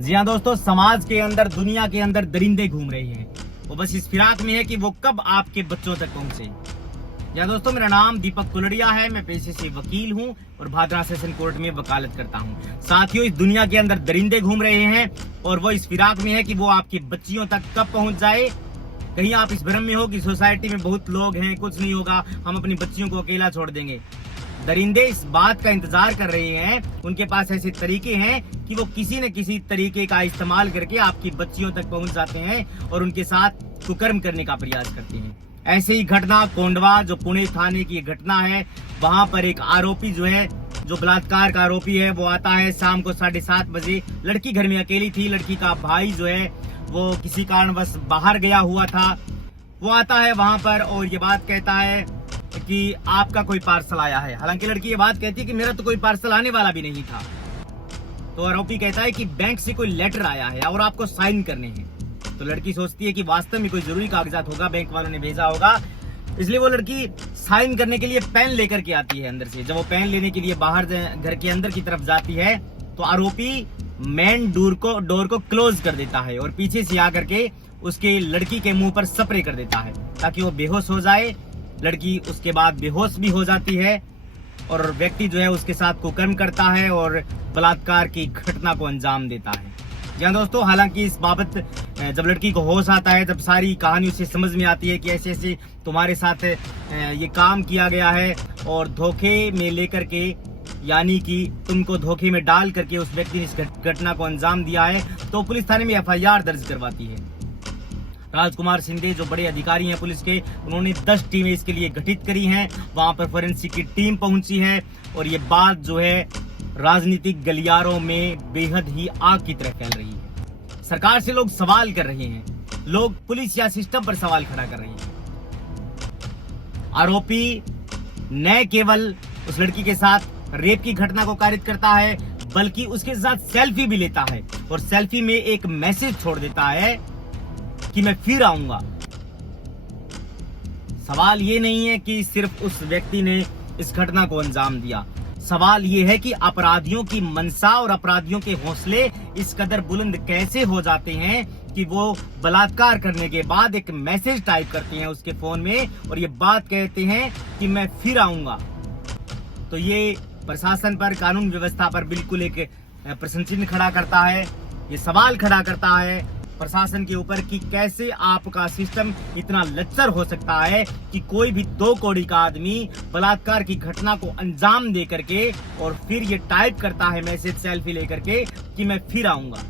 जी हाँ दोस्तों, समाज के अंदर, दुनिया के अंदर दरिंदे घूम रहे हैं। वो बस इस फिराक में है कि वो कब आपके बच्चों तक पहुंचे। जी हाँ दोस्तों, मेरा नाम दीपक कुलड़िया है। मैं पेशे से वकील हूँ और भादरा सेशन कोर्ट में वकालत करता हूँ। साथियों, इस दुनिया के अंदर दरिंदे घूम रहे हैं और वो इस फिराक में है कि वो आपकी बच्चियों तक कब पहुंच जाए। कहीं आप इस भ्रम में हो कि सोसाइटी में बहुत लोग हैं, कुछ नहीं होगा, हम अपनी बच्चियों को अकेला छोड़ देंगे। दरिंदे इस बात का इंतजार कर रहे हैं, उनके पास ऐसे तरीके हैं कि वो किसी न किसी तरीके का इस्तेमाल करके आपकी बच्चियों तक पहुंच जाते हैं और उनके साथ कुकर्म करने का प्रयास करते हैं। ऐसे ही घटना कोंडवा, जो पुणे थाने की घटना है, वहां पर एक आरोपी जो है, जो बलात्कार का आरोपी है, वो आता है शाम को 7:30 बजे। लड़की घर में अकेली थी। लड़की का भाई जो है वो किसी कारणवश बाहर गया हुआ था। वो आता है वहां पर और ये बात कहता है कि आपका कोई पार्सल आया है। हालांकि लड़की ये बात कहती है कि मेरा तो कोई पार्सल आने वाला भी नहीं था। तो आरोपी कहता है कि बैंक से कोई लेटर आया है और आपको साइन करने हैं। तो लड़की सोचती है कि वास्तव में कोई जरूरी कागजात होगा, बैंक वालों ने भेजा होगा, इसलिए वो लड़की साइन करने के लिए पेन लेकर के आती है अंदर से। जब वो पेन लेने के लिए बाहर घर के अंदर की तरफ जाती है तो आरोपी मेन डोर को क्लोज कर देता है और पीछे से आकर के उसके लड़की के मुंह पर स्प्रे कर देता है ताकि वो बेहोश हो जाए। लड़की उसके बाद बेहोश भी हो जाती है और व्यक्ति जो है उसके साथ कुकर्म करता है और बलात्कार की घटना को अंजाम देता है। जी हाँ दोस्तों, हालांकि इस बाबत जब लड़की को होश आता है, जब सारी कहानी उसे समझ में आती है कि ऐसे ऐसे तुम्हारे साथ ये काम किया गया है और धोखे में लेकर के, यानी कि तुमको धोखे में डाल करके उस व्यक्ति ने इस घटना को अंजाम दिया है, तो पुलिस थाने में FIR दर्ज करवाती है। राजकुमार शिंदे जो बड़े अधिकारी हैं पुलिस के, उन्होंने 10 टीमें इसके लिए गठित करी हैं। वहां पर फोरेंसिक की टीम पहुंची है और ये बात जो है राजनीतिक गलियारों में बेहद ही आग की तरह फैल रही है। सरकार से लोग सवाल कर रहे हैं, लोग पुलिस या सिस्टम पर सवाल खड़ा कर रहे हैं। आरोपी न केवल उस लड़की के साथ रेप की घटना को कारित करता है, बल्कि उसके साथ सेल्फी भी लेता है और सेल्फी में एक मैसेज छोड़ देता है कि मैं फिर आऊंगा। सवाल ये नहीं है कि सिर्फ उस व्यक्ति ने इस घटना को अंजाम दिया, सवाल ये है कि अपराधियों की मनसा और अपराधियों के हौसले इस कदर बुलंद कैसे हो जाते हैं कि वो बलात्कार करने के बाद एक मैसेज टाइप करते हैं उसके फोन में और ये बात कहते हैं कि मैं फिर आऊंगा। तो ये प्रशासन पर, कानून व्यवस्था पर बिल्कुल एक प्रश्न चिन्ह खड़ा करता है। ये सवाल खड़ा करता है प्रशासन के ऊपर कि कैसे आपका सिस्टम इतना लच्चर हो सकता है कि कोई भी 2 कौड़ी का आदमी बलात्कार की घटना को अंजाम दे करके और फिर ये टाइप करता है मैसेज सेल्फी लेकर के कि मैं फिर आऊंगा।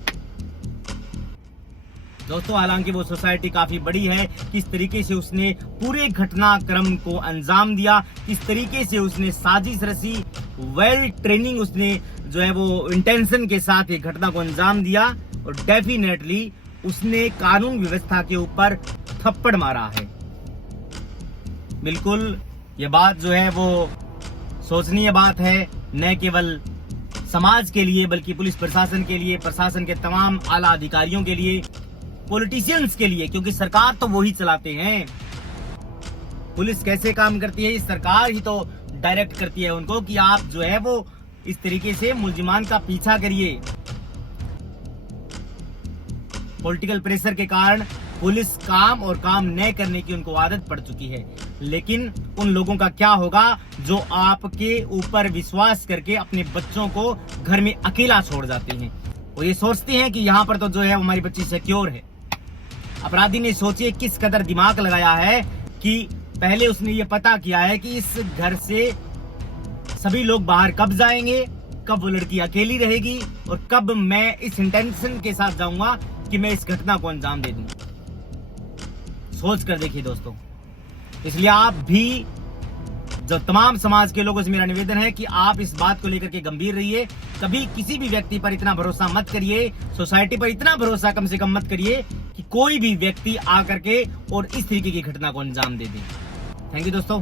दोस्तों, हालांकि वो सोसाइटी काफी बड़ी है, किस तरीके से उसने पूरे घटनाक्रम को अंजाम दिया, किस तरीके से उसने साजिश रची, वेल ट्रेनिंग उसने जो है वो इंटेंशन के साथ ये घटना को अंजाम दिया और डेफिनेटली उसने कानून व्यवस्था के ऊपर थप्पड़ मारा है। बिल्कुल ये बात जो है वो सोचनीय बात है, न केवल समाज के लिए बल्कि पुलिस प्रशासन के लिए, प्रशासन के तमाम आला अधिकारियों के लिए, पॉलिटिशियंस के लिए, क्योंकि सरकार तो वही चलाते हैं। पुलिस कैसे काम करती है, सरकार ही तो डायरेक्ट करती है उनको कि आप जो है वो इस तरीके से मुलजिमान का पीछा करिए। पॉलिटिकल प्रेशर के कारण पुलिस काम और काम न करने की उनको आदत पड़ चुकी है। लेकिन उन लोगों का क्या होगा जो आपके ऊपर विश्वास करके अपने बच्चों को घर में अकेला छोड़ जाते हैं। वो ये सोचते हैं कि यहाँ पर तो जो है हमारी बच्ची सिक्योर है। अपराधी ने सोचिए किस कदर दिमाग लगाया है कि पहले उसने ये पता किया है कि इस घर से सभी लोग बाहर कब जाएंगे, कब वो लड़की अकेली रहेगी और कब मैं इस इंटेंशन के साथ जाऊंगा कि मैं इस घटना को अंजाम दे दूं। सोच कर देखिए दोस्तों। इसलिए आप भी, जो तमाम समाज के लोगों से मेरा निवेदन है कि आप इस बात को लेकर के गंभीर रहिए। कभी किसी भी व्यक्ति पर इतना भरोसा मत करिए, सोसाइटी पर इतना भरोसा कम से कम मत करिए कि कोई भी व्यक्ति आकर के और इस तरीके की घटना को अंजाम दे दे। थैंक यू दोस्तों।